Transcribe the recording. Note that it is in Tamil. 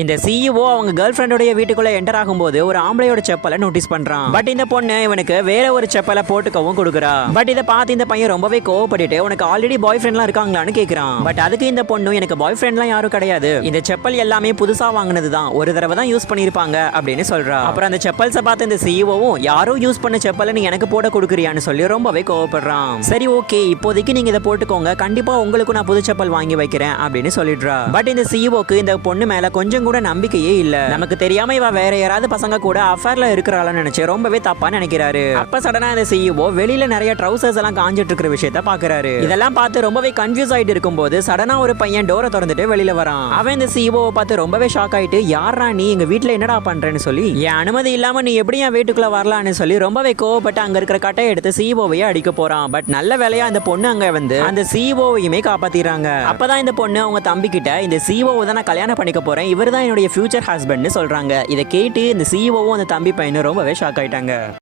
இந்த சிஇஓ அவங்க கேர்ள் ஃப்ரெண்டோட வீட்டுக்குள்ள என்டர் ஆகும்போது ஒரு ஆம்பளையோட செப்பலை நோட்டீஸ் பண்றான். பட் இந்த பொண்ணு இவனுக்கு வேற ஒரு செப்பலை போட்டுக்கவும் கொடுக்குறா. பட் இதை பார்த்து இந்த பையன் ரொம்பவே கோவப்பட்டுட்டு உனக்கு ஆல்ரெடி பாய் ஃப்ரெண்ட்லாம் இருக்காங்களான்னு கேட்கறான். பட் அதுக்கு இந்த பொண்ணு எனக்கு பாய் ஃப்ரெண்ட்லாம் யாரும் கிடையாது, இந்த செப்பல் எல்லாமே புதுசா வாங்கினது தான், ஒரு தடவை தான் யூஸ் பண்ணிருப்பாங்க அப்படின்னு சொல்றா. அப்புறம் அந்த செப்பல்ஸை பார்த்து இந்த சிஇஓவும் யாரோ யூஸ் பண்ண செப்பலை நீ எனக்கு போட கொடுக்குறியான்னு சொல்லி ரொம்பவே கோவப்படுறான். சரி ஓகே, இப்போதைக்கு நீங்க இதை போட்டுக்கோங்க, கண்டிப்பா உங்களுக்கு நான் புது செப்பல் வாங்கி வைக்கிறேன் அப்படின்னு சொல்லிடுறா. பட் இந்த சிஇஓக்கு இந்த பொண்ணு மேல கொஞ்சம் கூட நம்பிக்கையே இல்ல. நமக்கு தெரியாம இவ வேற யாராவது பசங்க கூட அஃபேர்ல இருக்கிறாளன்னு நினைச்சு ரொம்பவே தப்பா நினைக்கிறாரு. அப்ப சடனா இந்த சிஇஓ வெளியில நிறைய ட்ரவுசர்ஸ் எல்லாம் காஞ்சிட்டு இருக்கிற விஷயத்த பாக்குறாரு. இதெல்லாம் பார்த்து ரொம்பவே கன்ஃபியூஸ் ஆயிட்டு இருக்கும்போது சடனா ஒரு பையன் டோரை திறந்துட்டு வெளியில வரான். அவன் இந்த சிஇஓ பார்த்து ரொம்பவே ஷாக் ஆயிட்டு, யாரா நீ எங்க வீட்டுல என்னடா பண்றேன்னு சொல்லி, என் அனுமதி இல்லாம நீ எப்படி என் வீட்டுக்குள்ள வரலான்னு சொல்லி ரொம்பவே கோவப்பட்டு அங்க இருக்கிற கட்டையை எடுத்து சிஇஓவையே அடிக்க போறான். பட் நல்ல வேலையா அந்த பொண்ணு அங்க வந்து அந்த சிஇஓவையுமே காப்பாத்திடுறாங்க. அப்பதான் இந்த பொண்ணு அவங்க தம்பி கிட்ட இந்த சிஇஓவை தான் நான் கல்யாணம் பண்ணிக்க போறேன், இவர் தான் என்னுடைய ஃபியூச்சர் ஹஸ்பண்ட்னு சொல்றாங்க. இதை கேட்டு இந்த சிஇஓவும் அந்த தம்பி பையனும் ரொம்பவே ஷாக் ஆயிட்டாங்க.